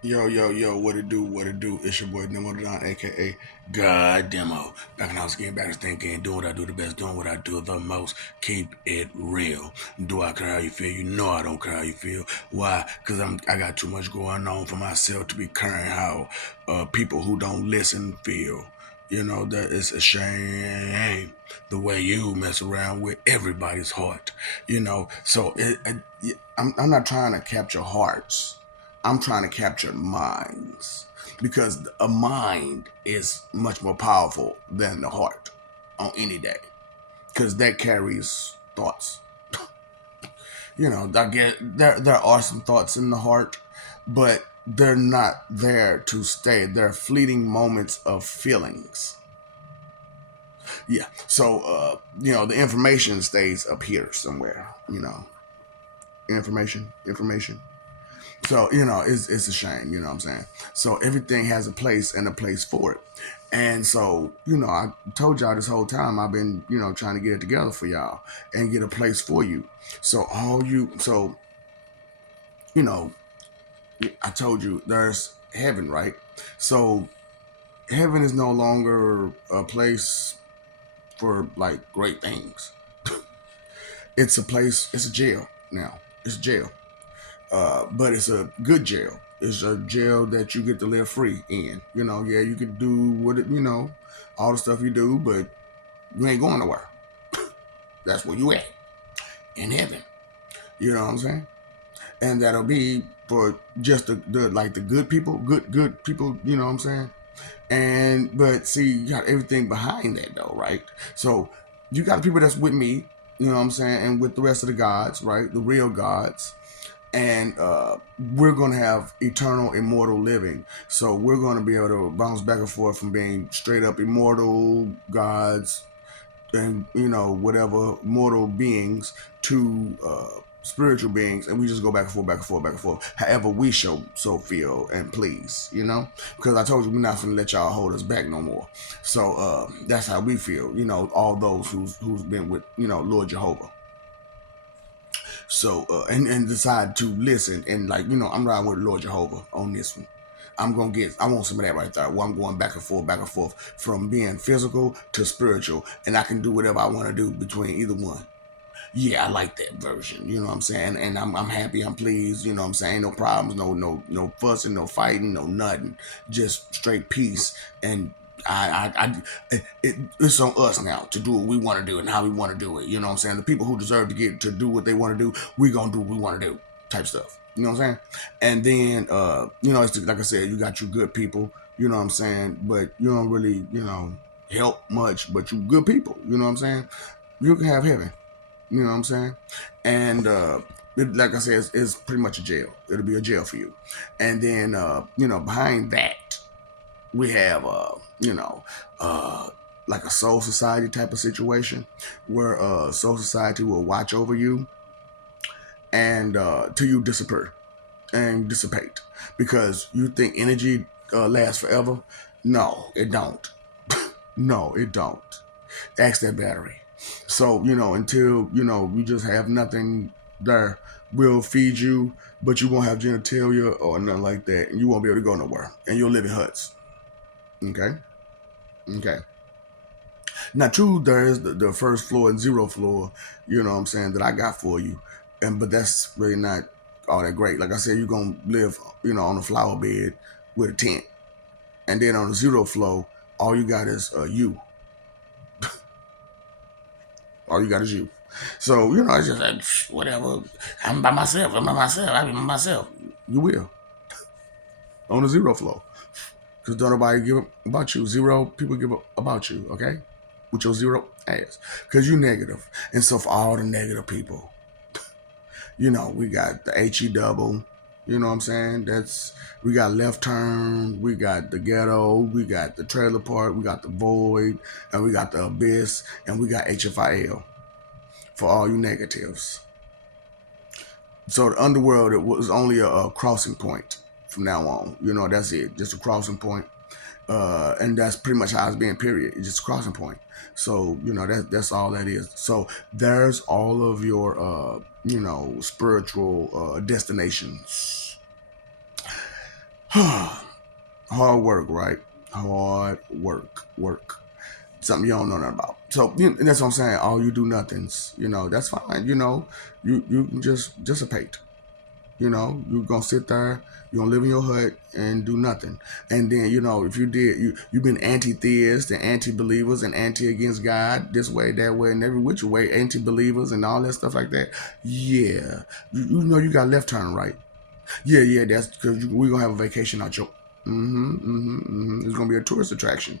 Yo, what it do? It's your boy Demo Don, aka God Demo. Back in the house again, back in this thing again, doing what I do the best, doing what I do the most. Keep it real. Do I care how you feel? You know I don't care how you feel. Why? Because I got too much going on for myself to be caring how people who don't listen feel. You know, that it's a shame the way you mess around with everybody's heart. So I'm not trying to capture hearts. I'm trying to capture minds because a mind is much more powerful than the heart on any day because that carries thoughts. I get there are some thoughts in the heart, but they're not there to stay. They're fleeting moments of feelings. Yeah. So the information stays up here somewhere. Information. So, it's a shame, you know what I'm saying? So everything has a place and a place for it. And so, I told y'all this whole time I've been, trying to get it together for y'all and get a place for you. So you know, I told you there's heaven, right? So heaven is no longer a place for like great things. It's a place, it's a jail now. It's jail. But it's a good jail. It's a jail that you get to live free in. Yeah, you could do all the stuff you do, but you ain't going nowhere. That's where you at in heaven. You know what I'm saying? And that'll be for just the good people, good people. You know what I'm saying? And but see, you got everything behind that though, right? So you got the people that's with me. You know what I'm saying? And with the rest of the gods, right? The real gods and we're going to have eternal immortal living, so we're going to be able to bounce back and forth from being straight up immortal gods and whatever mortal beings to spiritual beings, and we just go back and forth, back and forth, back and forth, however we so feel and please, because I told you we're not going to let y'all hold us back no more. So that's how we feel, all those who's been with Lord Jehovah. So and decide to listen and I'm riding with Lord Jehovah on this one. I want some of that right there. Where I'm going back and forth from being physical to spiritual, and I can do whatever I want to do between either one. Yeah, I like that version. You know what I'm saying? And I'm happy. I'm pleased. You know what I'm saying? No problems. No fussing. No fighting. No nothing. Just straight peace. And it's on us now to do what we want to do and how we want to do it. You know what I'm saying? The people who deserve to get to do what they want to do, we gonna do what we want to do. Type stuff. You know what I'm saying? And then it's like I said, you got your good people. You know what I'm saying? But you don't really help much. But you good people. You know what I'm saying? You can have heaven. You know what I'm saying? And like I said, it's pretty much a jail. It'll be a jail for you. And then behind that we have like a soul society type of situation where soul society will watch over you and till you disappear and dissipate because you think energy lasts forever. No, it don't. No, it don't. Ask that battery. So, until, you just have nothing there, we'll feed you, but you won't have genitalia or nothing like that. And you won't be able to go nowhere. And you'll live in huts. Okay? Okay. Now, true, there is the first floor and zero floor, you know what I'm saying, that I got for you. But that's really not all that great. Like I said, you're going to live, on a flower bed with a tent. And then on the zero floor, all you got is you. All you got is you. So, it's just like, whatever. I'm by myself. I'm by myself. I be by myself. You will. On the zero flow. Because don't nobody give about you. Zero people give about you, okay? With your zero ass. Because you negative. And so for all the negative people, we got the HE double. You know what I'm saying? We got left turn, we got the ghetto, we got the trailer park, we got the void, and we got the abyss, and we got HFIL for all you negatives. So the underworld, it was only a crossing point from now on. That's it, just a crossing point. And that's pretty much how it's been. Period. It's just a crossing point. So that's all that is. So there's all of your spiritual destinations. Hard work, right? Hard work. Something you don't know nothing about. So and that's what I'm saying. All you do nothings, that's fine. You can just dissipate. You're gonna sit there, you're gonna live in your hut and do nothing. And then, if you've been anti-theists and anti-believers and anti against God, this way, that way, and every which way, anti-believers and all that stuff like that. Yeah. You got left turn right. Yeah, that's because we're gonna have a vacation out your. It's gonna be a tourist attraction.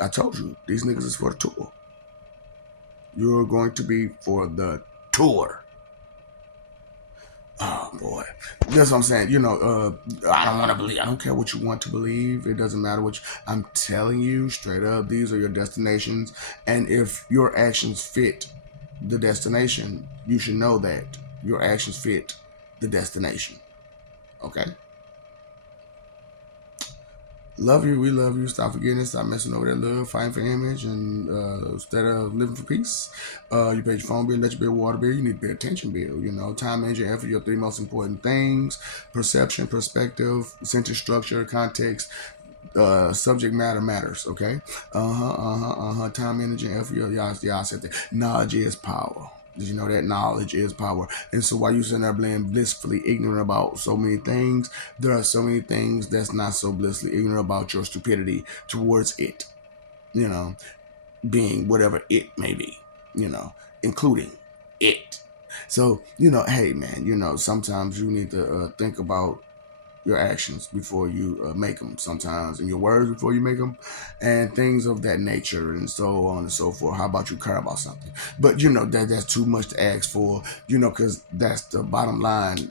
I told you, these niggas is for the tour. You're going to be for the tour. Oh boy, that's what I'm saying. I don't want to believe. I don't care what you want to believe. It doesn't matter I'm telling you straight up. These are your destinations, and if your actions fit the destination, you should know that your actions fit the destination. Okay. Love you. We love you. Stop forgetting it. Stop messing over that love. Fighting for image. And instead of living for peace, you pay your phone bill, electric bill, water bill. You need to pay attention bill. Time, energy, effort, your three most important things: perception, perspective, sentence structure, context, subject matter matters. Okay. Time, energy, effort. Y'all said that. Knowledge is power. Did you know that knowledge is power? And so while you sitting there being blissfully ignorant about so many things, there are so many things that's not so blissfully ignorant about your stupidity towards it. You know, being whatever it may be. Including it. So hey man, sometimes you need to think about your actions before you make them sometimes, and your words before you make them, and things of that nature, and so on and so forth. How about you care about something? But that's too much to ask for, because that's the bottom line,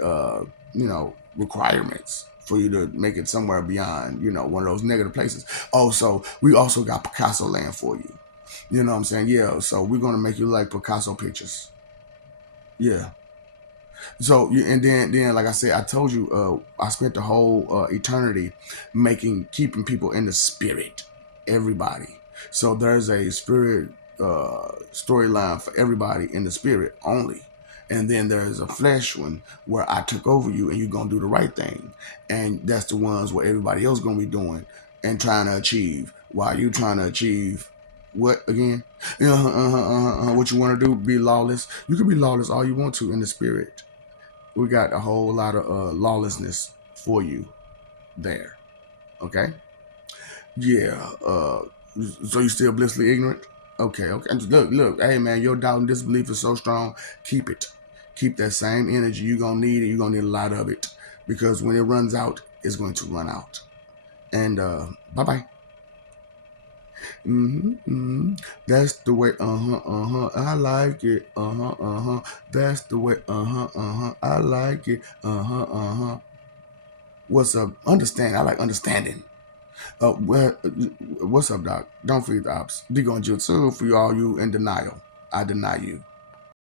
requirements for you to make it somewhere beyond, one of those negative places. Also, we also got Picasso land for you. You know what I'm saying? Yeah, so we're going to make you like Picasso pictures. Yeah. So and then like I said, I told you, I spent the whole eternity keeping people in the spirit, everybody. So there's a spirit storyline for everybody in the spirit only, and then there's a flesh one where I took over you and you're gonna do the right thing, and that's the ones where everybody else gonna be doing and trying to achieve while you trying to achieve. What again? What you want to do? Be lawless. You can be lawless all you want to in the spirit. We got a whole lot of lawlessness for you there. Okay. Yeah. So you still blissfully ignorant? Okay. Okay. And look. Hey man, your doubt and disbelief is so strong. Keep it. Keep that same energy. You're gonna need it. You're gonna need a lot of it, because when it runs out, it's going to run out. And bye bye. That's the way. I like it. That's the way. I like it. What's up? Understand. I like understanding. What's up, Doc? Don't feed the ops. Be going jutsu for all you in denial. I deny you.